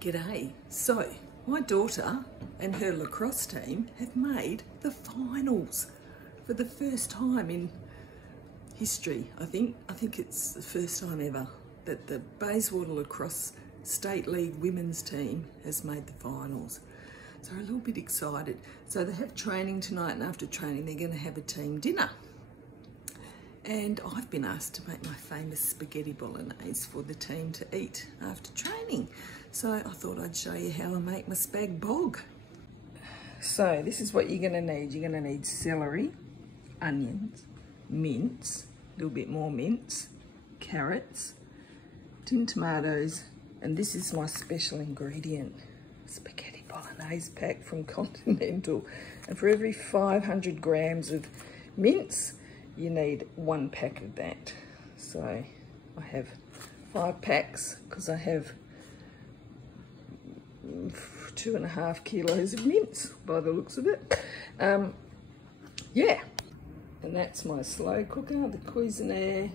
G'day. So, my daughter and her lacrosse team have made the finals for the first time in history, I think. I think it's the first time ever that the Bayswater Lacrosse State League women's team has made the finals. So we're a little bit excited. So they have training tonight, and after training they're going to have a team dinner. And I've been asked to make my famous spaghetti bolognese for the team to eat after training. So I thought I'd show you how I make my Spag Bog. So this is what you're going to need. You're going to need celery, onions, mince, a little bit more mince, carrots, tin tomatoes, and this is my special ingredient, spaghetti bolognese pack from Continental. And for every 500 grams of mince, you need 1 pack of that. So I have 5 packs because I have 2.5 kilos of mince by the looks of it. Yeah, and that's my slow cooker, the Cuisinaire,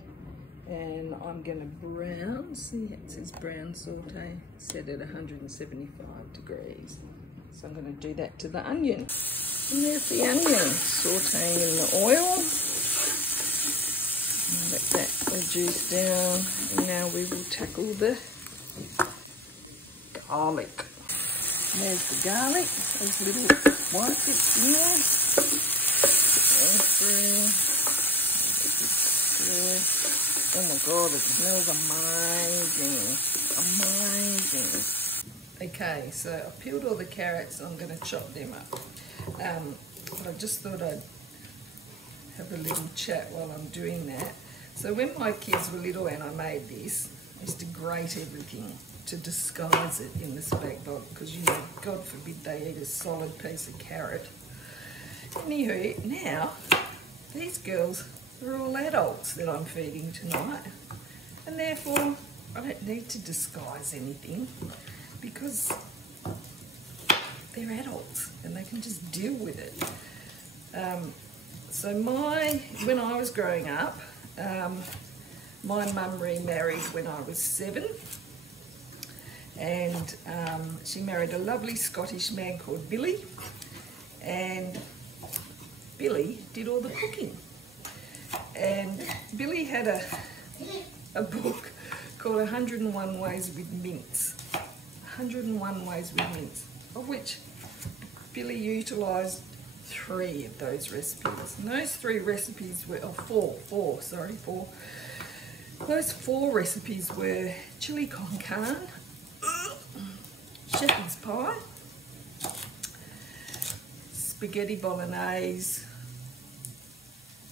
and I'm going to brown, see it says brown saute, set at 175 degrees. So I'm going to do that to the onion. And there's the onion, sauteing in the oil. Let that reduce down, and now we will tackle the garlic. And there's the garlic, those little white bits in there. Oh my God, it smells amazing, amazing. Okay, so I've peeled all the carrots, I'm going to chop them up. But I just thought I'd have a little chat while I'm doing that. So when my kids were little and I made this, I used to grate everything to disguise it in the Spag Bog, because, you know, God forbid they eat a solid piece of carrot. Anywho, now these girls are all adults that I'm feeding tonight, and therefore I don't need to disguise anything because they're adults and they can just deal with it. So when I was growing up, my mum remarried when I was 7, and she married a lovely Scottish man called Billy, and Billy did all the cooking. And Billy had a book called 101 Ways with Mince. 101 Ways with Mince, of which Billy utilised 3 of those recipes. And those 3 recipes were, 4. Those 4 recipes were chili con carne, shepherd's pie, spaghetti bolognese,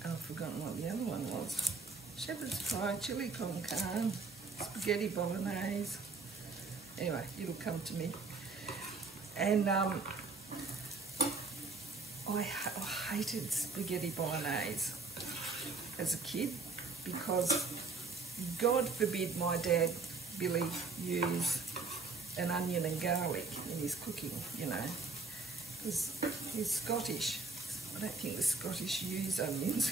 I've forgotten what the other one was. Shepherd's pie, chili con carne, spaghetti bolognese. Anyway, it'll come to me. And I hated spaghetti bolognese as a kid because, God forbid, my dad, Billy, use an onion and garlic in his cooking, you know, because he's Scottish. I don't think the Scottish use onions.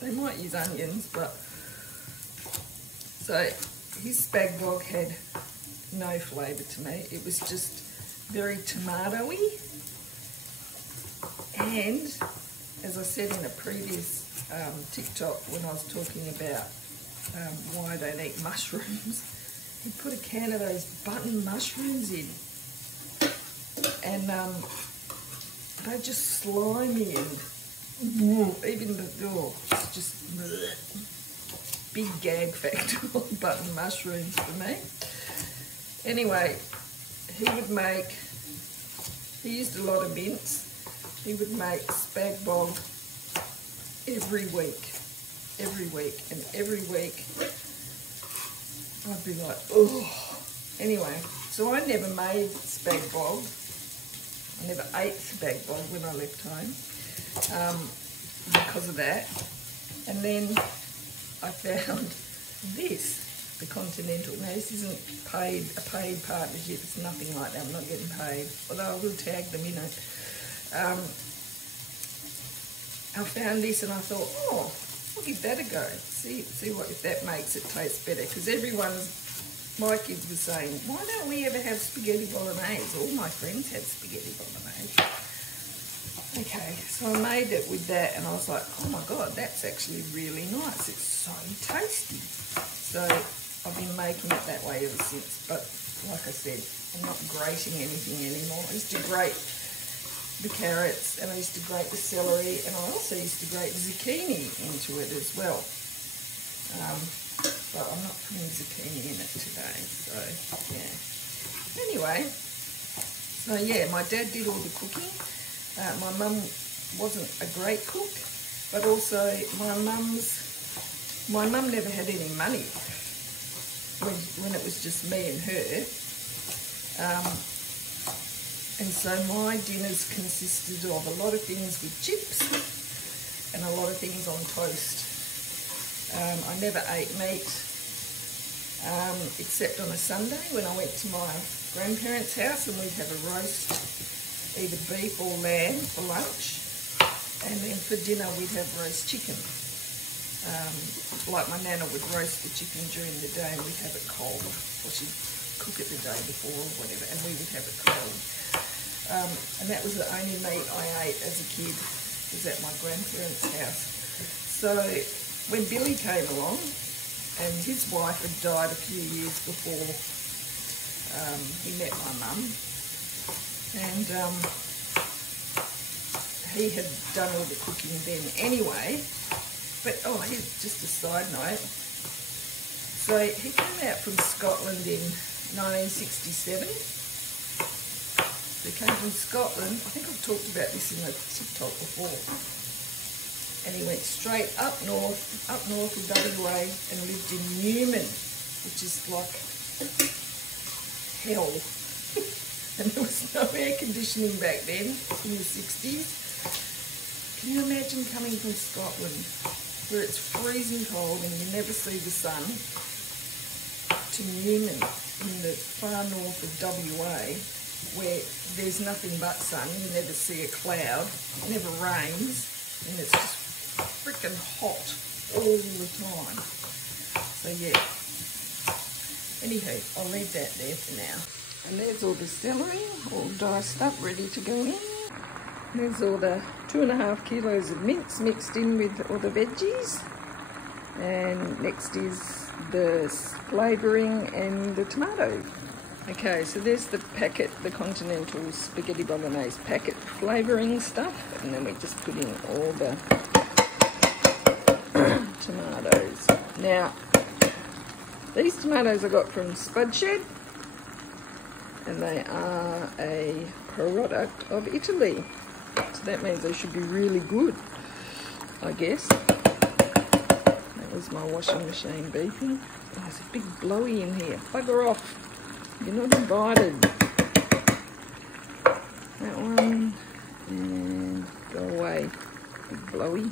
They might use onions, but... So his Spag Bog had no flavour to me. It was just very tomatoey. And, as I said in a previous TikTok when I was talking about why I don't eat mushrooms, he put a can of those button mushrooms in. And they're just slimy and even it's just big gag factor on button mushrooms for me. Anyway, he used a lot of mince. He would make Spag Bog every week, and every week I'd be like, oh. Anyway, so I never made Spag Bog. I never ate Spag Bog when I left home because of that. And then I found this, the Continental. Now this isn't a paid partnership, it's nothing like that, I'm not getting paid, although I will tag them in it. I found this and I thought, oh, I'll give that a go. See what if that makes it taste better, because everyone's my kids were saying, why don't we ever have spaghetti bolognese? All my friends had spaghetti bolognese. Okay, so I made it with that and I was like, oh my God, that's actually really nice. It's so tasty. So I've been making it that way ever since. But like I said, I'm not grating anything anymore. I used to grate the carrots and I used to grate the celery and I also used to grate zucchini into it as well. But I'm not putting zucchini in it today, so yeah. Anyway, so yeah, my dad did all the cooking. My mum wasn't a great cook, but also my mum never had any money when it was just me and her. And so my dinners consisted of a lot of things with chips and a lot of things on toast. I never ate meat except on a Sunday when I went to my grandparents' house and we'd have a roast, either beef or lamb for lunch, and then for dinner we'd have roast chicken. Like my nana would roast the chicken during the day and we'd have it cold, or she'd cook it the day before or whatever, and we would have it cold. And that was the only meat I ate as a kid, was at my grandparents' house. So when Billy came along, and his wife had died a few years before he met my mum, and he had done all the cooking then anyway. But oh, here's just a side note. So he came out from Scotland in 1967. So he came from Scotland. I think I've talked about this in the TikTok before. And he went straight up north of WA and lived in Newman, which is like hell. And there was no air conditioning back then in the 60s. Can you imagine coming from Scotland, where it's freezing cold and you never see the sun, to Newman in the far north of WA, where there's nothing but sun, you never see a cloud, it never rains, and it's just freaking hot all the time. So yeah, anywho, I'll leave that there for now. And there's all the celery, all diced up, ready to go in. There's all the 2.5 kilos of mince mixed in with all the veggies. And next is the flavouring and the tomato. Okay, so there's the packet, the Continental Spaghetti Bolognese packet flavouring stuff. And then we just put in all the tomatoes. Now, these tomatoes I got from Spud Shed, and they are a product of Italy. So that means they should be really good, I guess. That was my washing machine beeping. Oh, there's a big blowy in here. Bugger off. You're not invited. That one. And go away. Big blowy.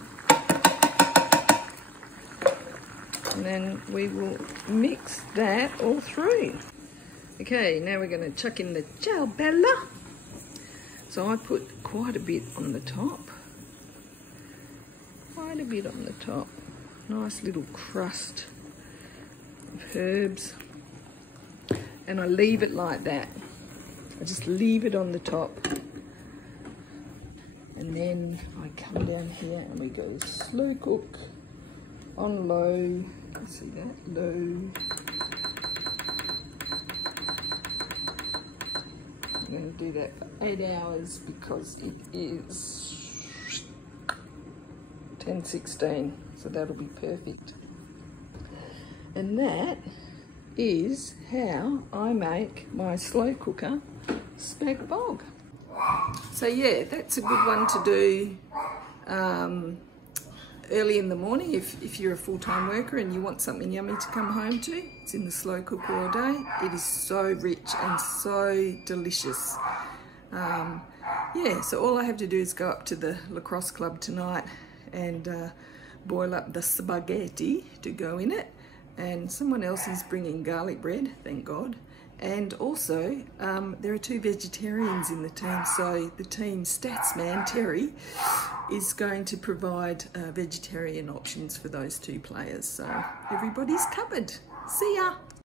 And then we will mix that all through. Okay, now we're going to chuck in the ciao bella. So I put quite a bit on the top. Quite a bit on the top. Nice little crust of herbs. And I leave it like that. I just leave it on the top. And then I come down here and we go slow cook on low. You see that? Low. I'm going to do that for 8 hours because it is 10:16, so that'll be perfect. And that is how I make my slow cooker Spag Bog. So yeah, that's a good one to do early in the morning if you're a full-time worker and you want something yummy to come home to. It's in the slow cooker all day. It is so rich and so delicious. Yeah, so all I have to do is go up to the lacrosse club tonight and boil up the spaghetti to go in it. And someone else is bringing garlic bread, thank God. And also, there are 2 vegetarians in the team, so the team stats man, Terry, is going to provide vegetarian options for those 2 players. So everybody's covered. See ya!